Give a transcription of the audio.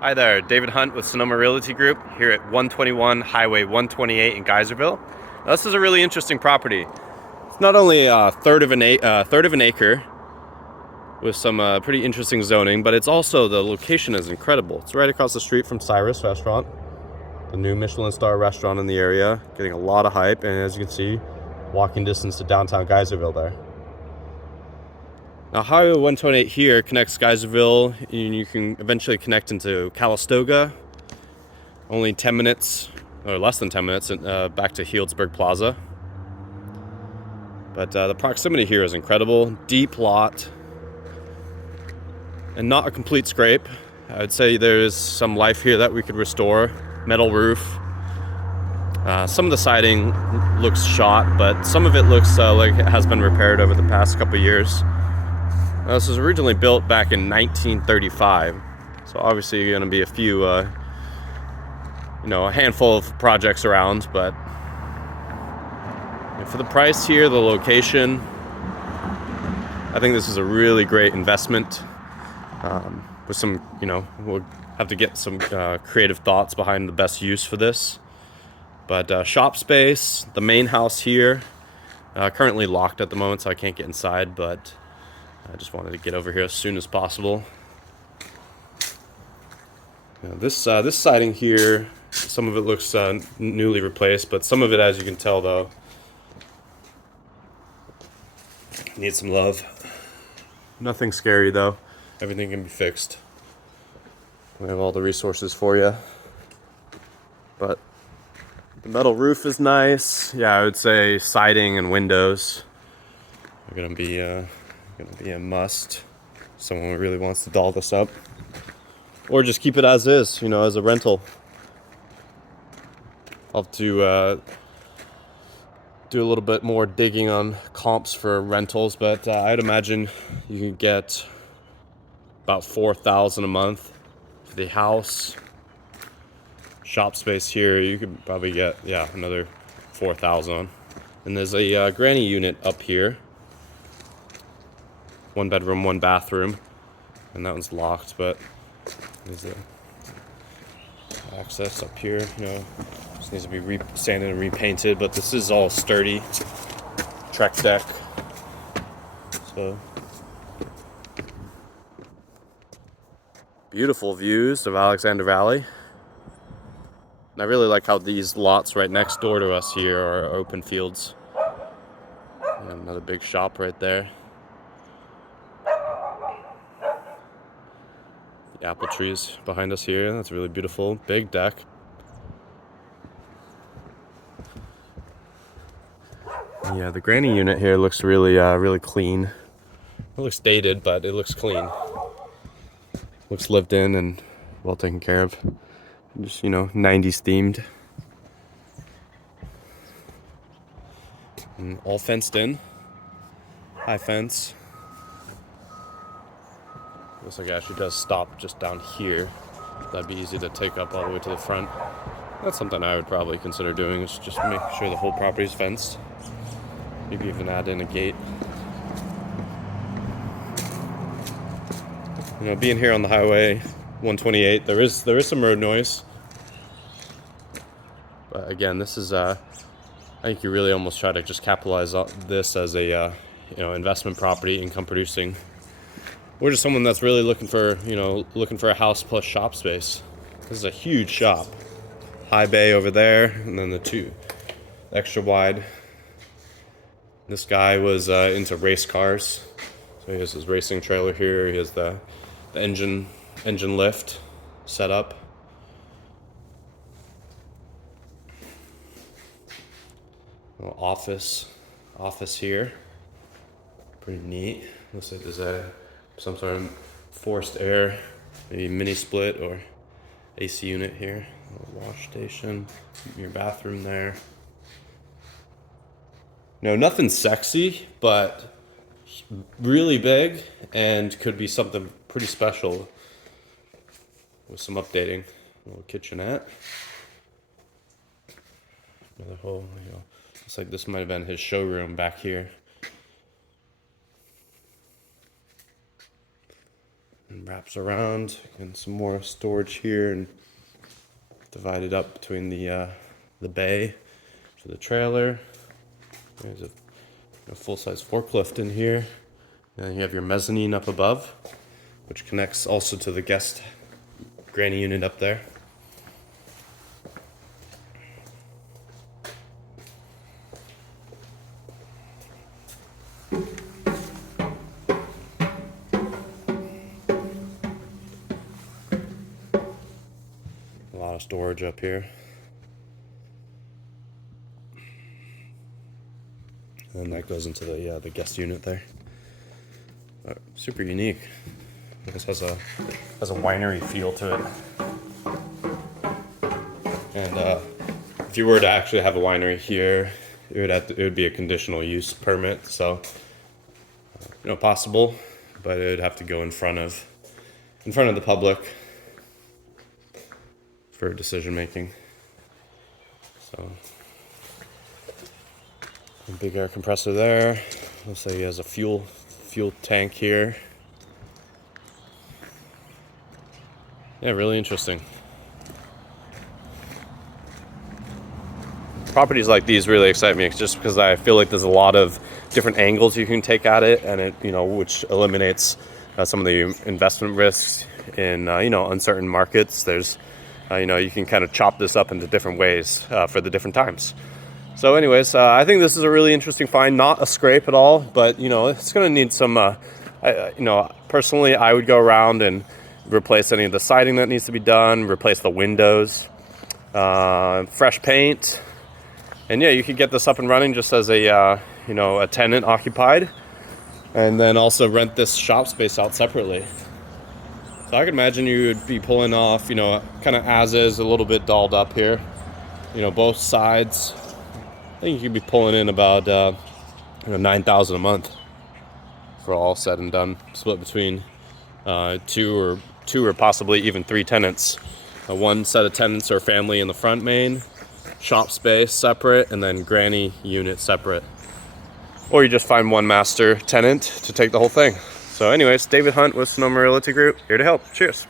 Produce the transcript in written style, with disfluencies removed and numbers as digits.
Hi there, David Hunt with Sonomarealtygroup here at 121 Highway 128 in Geyserville. Now, this is a really interesting property. It's not only a third of an acre with some pretty interesting zoning, but it's also, the location is incredible. It's right across the street from Cyrus Restaurant, the new Michelin star restaurant in the area, getting a lot of hype, and as you can see, walking distance to downtown Geyserville there. Now, Highway 128 here connects Geyserville, and you can eventually connect into Calistoga. Only 10 minutes, or less than 10 minutes, back to Healdsburg Plaza. But the proximity here is incredible. Deep lot, and not a complete scrape. I would say there is some life here that we could restore. Metal roof. Some of the siding looks shot, but some of it looks like it has been repaired over the past couple years. This was originally built back in 1935, so obviously going to be a few, a handful of projects around, but for the price here, the location, I think this is a really great investment. With some, we'll have to get some creative thoughts behind the best use for this. But shop space, the main house here, currently locked at the moment, so I can't get inside, but I just wanted to get over here as soon as possible. This siding here, some of it looks newly replaced, but some of it, as you can tell, though, needs some love. Nothing scary, though. Everything can be fixed. We have all the resources for you. But the metal roof is nice. Yeah, I would say siding and windows are gonna be a must. Someone really wants to doll this up, or just keep it as is, as a rental. I'll have to do a little bit more digging on comps for rentals, but I'd imagine you can get about $4,000 a month for the house. Shop space here, you could probably get another $4,000. And there's a granny unit up here. 1 bedroom, 1 bathroom, and that one's locked, but there's the access up here. Just needs to be sanded and repainted, but this is all sturdy. Trek deck. So beautiful views of Alexander Valley. And I really like how these lots right next door to us here are open fields. And another big shop right there. The apple trees behind us here, that's really beautiful. Big deck. Yeah, the granny unit here looks really clean. It looks dated, but it looks clean. Looks lived in and well taken care of. Just, 90s themed. And all fenced in. High fence. Looks like it actually does stop just down here. That'd be easy to take up all the way to the front. That's something I would probably consider doing, is just make sure the whole property is fenced. Maybe even add in a gate. Being here on the highway 128, there is some road noise. But again, this is I think you really almost try to just capitalize on this as a investment property, income producing. We're just someone that's really looking for a house plus shop space. This is a huge shop. High bay over there, and then the two extra wide. This guy was into race cars, so he has his racing trailer here. He has the engine lift set up. Office here. Pretty neat. Looks like there's some sort of forced air, maybe mini split or AC unit here. A little wash station, your bathroom there. Nothing sexy, but really big, and could be something pretty special with some updating. A little kitchenette. Another whole, looks like this might have been his showroom back here. wraps around, and some more storage here, and divided up between the bay to the trailer. There's a full-size forklift in here. And then you have your mezzanine up above, which connects also to the guest granny unit up there. A lot of storage up here. And that goes into the guest unit there. Super unique. This has a winery feel to it. And if you were to actually have a winery here, it would be a conditional use permit. So possible, but it would have to go in front of the public for decision making. So a big air compressor there. Looks like he has a fuel tank here. Yeah, really interesting. Properties like these really excite me just because I feel like there's a lot of different angles you can take at it, and it which eliminates some of the investment risks in uncertain markets. There's you can kind of chop this up into different ways for the different times. So anyways, I think this is a really interesting find. Not a scrape at all, but it's going to need some personally I would go around and replace any of the siding that needs to be done, replace the windows, fresh paint. And yeah, you could get this up and running just as a tenant occupied, and then also rent this shop space out separately. So I could imagine you would be pulling off, kind of as is, a little bit dolled up here, both sides. I think you could be pulling in about $9,000 a month for all said and done, split between two or possibly even three tenants. One set of tenants or family in the front main, shop space separate, and then granny unit separate. Or you just find one master tenant to take the whole thing. So anyways, David Hunt with Sonomarealtygroup, here to help. Cheers.